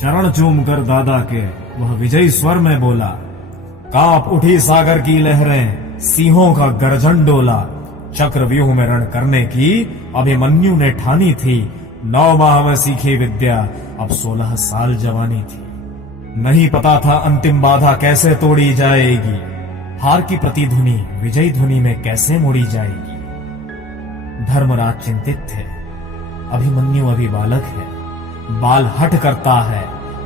चरण चूम कर दादा के वह विजयी स्वर में बोला। कांप उठी सागर की लहरें, सिंहों का गर्जन डोला। चक्रव्यूह में रण करने की अभिमन्यु ने ठानी थी। 9 माह में सीखी विद्या, अब 16 साल जवानी थी। नहीं पता था अंतिम बाधा कैसे तोड़ी जाएगी, हार की प्रतिध्वनि विजयी ध्वनि में कैसे मोड़ी जाएगी। धर्मराज चिंतित थे। अभिमन्यु अभी बालक है, बाल हठ करता है,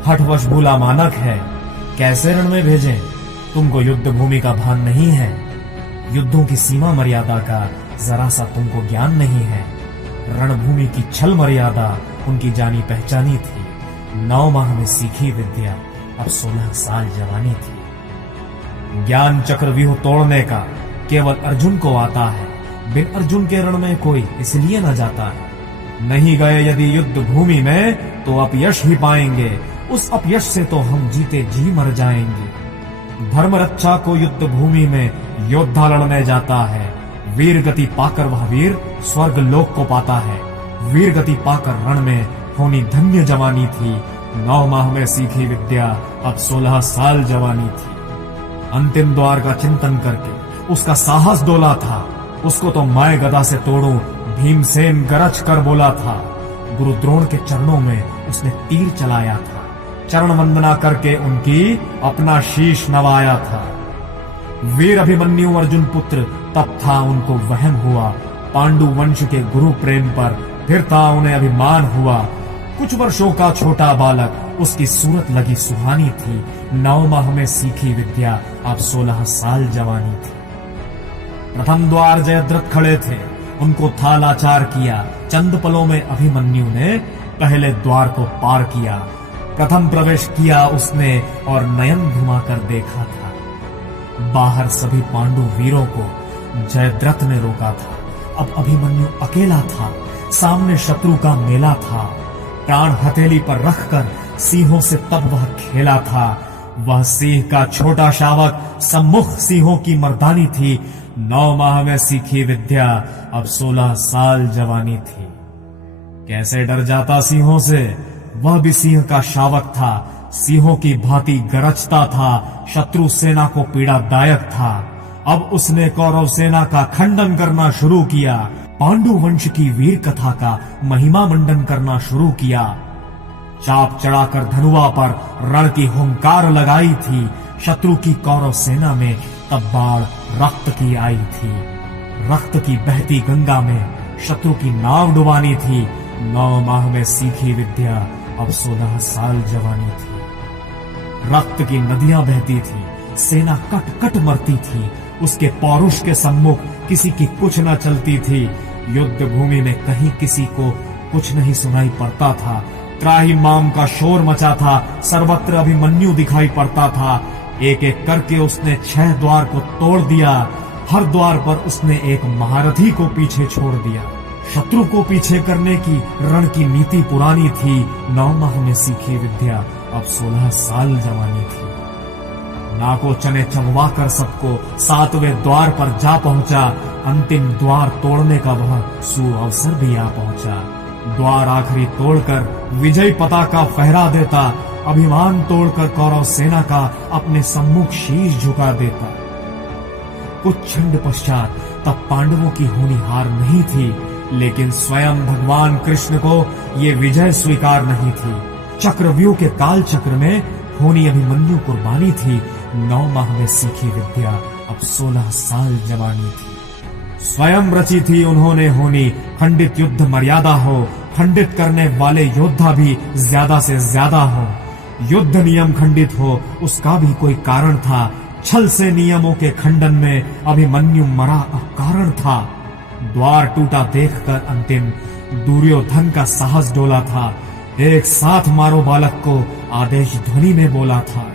हठवश भूला मानक है। कैसे रण में भेजें? तुमको युद्ध भूमि का भान नहीं है, युद्धों की सीमा मर्यादा का जरा सा तुमको ज्ञान नहीं है। रणभूमि की छल मर्यादा उनकी जानी पहचानी थी। 9 माह में सीखी विद्या, अब 16 साल जवानी थी। ज्ञान चक्रव्यूह तोड़ने का केवल अर्जुन को आता है, बिन अर्जुन के रण में कोई इसलिए न जाता है। नहीं गए यदि युद्ध भूमि में तो अपयश ही पाएंगे, उस अपयश से तो हम जीते जी मर जाएंगे। धर्म रक्षा को युद्ध भूमि में योद्धा लड़ने जाता है। वीर गति पाकर वह वीर स्वर्ग लोक को पाता है। वीर गति पाकर रण में होनी धन्य जवानी थी। 9 माह में सीखी विद्या, अब 16 साल जवानी थी। अंतिम द्वार का चिंतन करके उसका साहस डोला था। उसको तो मैं गदा से तोड़ूं, भीमसेन गरज कर बोला था। गुरु द्रोण के चरणों में उसने तीर चलाया था। चरण वंदना करके उनकी अपना शीश नवाया था। वीर अभिमन्यु अर्जुन पुत्र तब था उनको वहम हुआ। पांडु वंश के गुरु प्रेम पर फिर था उन्हें अभिमान हुआ। कुछ वर्षों का छोटा बालक, उसकी सूरत लगी सुहानी थी। 9 माह में सीखी विद्या, अब 16 साल जवानी थी। प्रथम द्वार जयद्रथ खड़े थे, उनको था लाचार किया। चंद पलों में अभिमन्यु ने पहले द्वार को पार किया। प्रथम प्रवेश किया उसने और नयन घुमाकर देखा था। बाहर सभी पांडु वीरों को जयद्रथ ने रोका था। अब अभिमन्यु अकेला था, सामने शत्रु का मेला था। प्राण हथेली पर रखकर सिंहों से तब वह खेला था। वह सिंह का छोटा शावक, सम्मुख सिंहों की मर्दानी थी। 9 माह में सीखी विद्या, अब 16 साल जवानी थी। कैसे डर जाता सिंहों से, वह भी सिंह का शावक था। सिंहों की भांति गरजता था, शत्रु सेना को पीड़ादायक था। अब उसने कौरव सेना का खंडन करना शुरू किया। पांडु वंश की वीर कथा का महिमा मंडन करना शुरू किया। चाप चढ़ाकर धनुआ पर रण की हुंकार लगाई थी। शत्रु की कौरव सेना में तब बाढ़ रक्त की आई थी। रक्त की बहती गंगा में शत्रु की नाव डुबानी थी। 9 माह में सीखी विद्या, अब 16 साल जवानी थी। रक्त की नदियां बहती थी, सेना कट कट मरती थी। उसके पौरुष के सम्मुख किसी की कुछ न चलती थी। युद्ध भूमि में कहीं किसी को कुछ नहीं सुनाई पड़ता था। त्राही माम का शोर मचा था, सर्वत्र अभिमन्यु दिखाई पड़ता था। एक एक करके उसने 6 द्वार को तोड़ दिया। हर द्वार पर उसने एक महारथी को पीछे छोड़ दिया। शत्रु को पीछे करने की रण की नीति पुरानी थी। 9 माह में सीखी विद्या, अब 16 साल जवानी थी। नाको चने चमवा कर सबको 7वें द्वार पर जा पहुंचा। अंतिम द्वार तोड़ने का वह सुअवसर भी आ पहुंचा। द्वार आखिरी तोड़कर विजय पताका फहरा देता। अभिमान तोड़कर कौरव सेना का अपने सम्मुख शीश झुका देता। कुछ क्षण पश्चात तब पांडवों की होनी हार नहीं थी, लेकिन स्वयं भगवान कृष्ण को ये विजय स्वीकार नहीं थी। चक्रव्यूह के काल चक्र में होनी अभिमन्यु कुर्बानी थी। 9 माह में सीखी विद्या, अब 16 साल जवानी थी। स्वयं रची थी उन्होंने होनी, खंडित युद्ध मर्यादा हो। खंडित करने वाले योद्धा भी ज्यादा से ज्यादा हो। युद्ध नियम खंडित हो, उसका भी कोई कारण था। छल से नियमों के खंडन में अभिमन्यु मरा अकारण था। द्वार टूटा देखकर अंतिम दुर्योधन का साहस डोला था। एक साथ मारो बालक को आदेश ध्वनि में बोला था।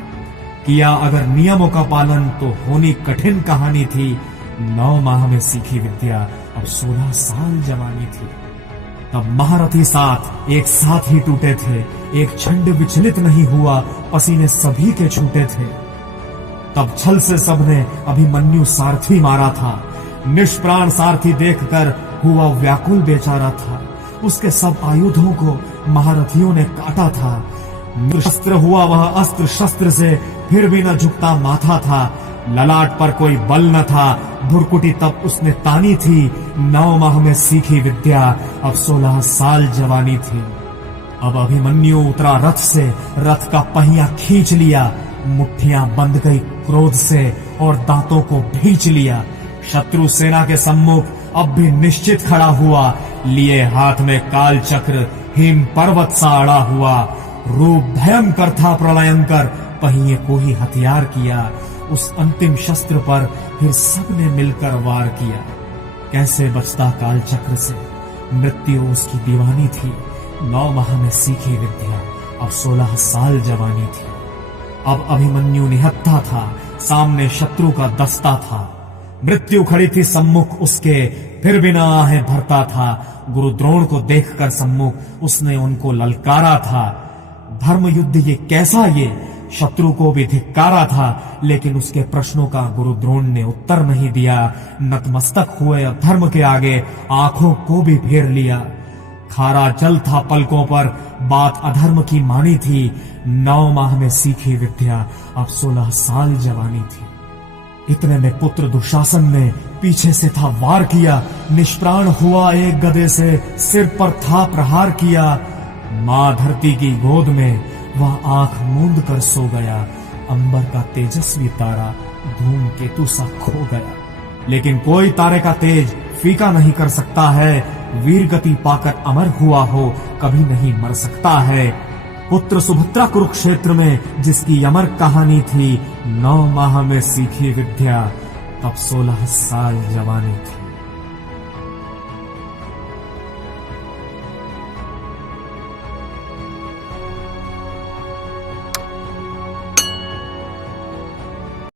किया अगर नियमों का पालन तो होनी कठिन कहानी थी। 9 माह में सीखी विद्या, अब 16 साल जवानी थी। तब महारथी साथ एक साथ ही टूटे थे। एक छंड विचलित नहीं हुआ, पसीने सभी के छूटे थे। तब छल से सबने अभिमन्यु सारथी मारा था। निष्प्राण सारथी देखकर हुआ व्याकुल बेचारा था। उसके सब आयुधों को महारथियों ने काटा था। शस्त्र हुआ वह अस्त्र शस्त्र से फिर भी न झुकता माथा था। ललाट पर कोई बल न था, भुरकुटी तब उसने तानी थी। 9 माह में सीखी विद्या, अब 16 साल जवानी थी। अब अभिमन्यु उतरा रथ से, रथ का पहिया खींच लिया। मुट्ठियां बंध गई क्रोध से और दांतों को भींच लिया। शत्रु सेना के सम्मुख अब भी निश्चित खड़ा हुआ, लिए हाथ में काल चक्र, हिम पर्वत सा अड़ा हुआ। रूप भयंकर था प्रलयंकर, पहिए को ही हथियार किया। उस अंतिम शस्त्र पर फिर सबने मिलकर वार किया। कैसे बचता काल चक्र से, मृत्यु उसकी दीवानी थी। 9 माह में सीखी विद्या, अब 16 साल जवानी थी। अब अभिमन्यु निहत्था था, सामने शत्रु का दस्ता था। मृत्यु खड़ी थी सम्मुख उसके, फिर भी न आहें भरता था। गुरु द्रोण को देखकर सम्मुख उसने उनको ललकारा था। धर्म युद्ध ये कैसा ये, शत्रु को भी धिक्कारा था, लेकिन उसके प्रश्नों का गुरु द्रोण ने उत्तर नहीं दिया। नतमस्तक हुए धर्म के आगे, आंखों को भी फेर लिया। खारा जल था पलकों पर, बात अधर्म की मानी थी। 9 माह में सीखी विद्या, अब 16 साल जवानी थी। इतने में पुत्र दुशासन ने पीछे से था वार किया। निष्प्राण हुआ एक गदे से, सिर पर था प्रहार किया। मां धरती की गोद में वह आंख मूंद कर सो गया। अंबर का तेजस्वी तारा धूमकेतु सा खो गया। लेकिन कोई तारे का तेज फीका नहीं कर सकता है। वीर गति पाकर अमर हुआ हो, कभी नहीं मर सकता है। पुत्र सुभद्रा कुरुक्षेत्र में जिसकी अमर कहानी थी, 9 माह में सीखी विद्या, तब 16 साल जवानी थी।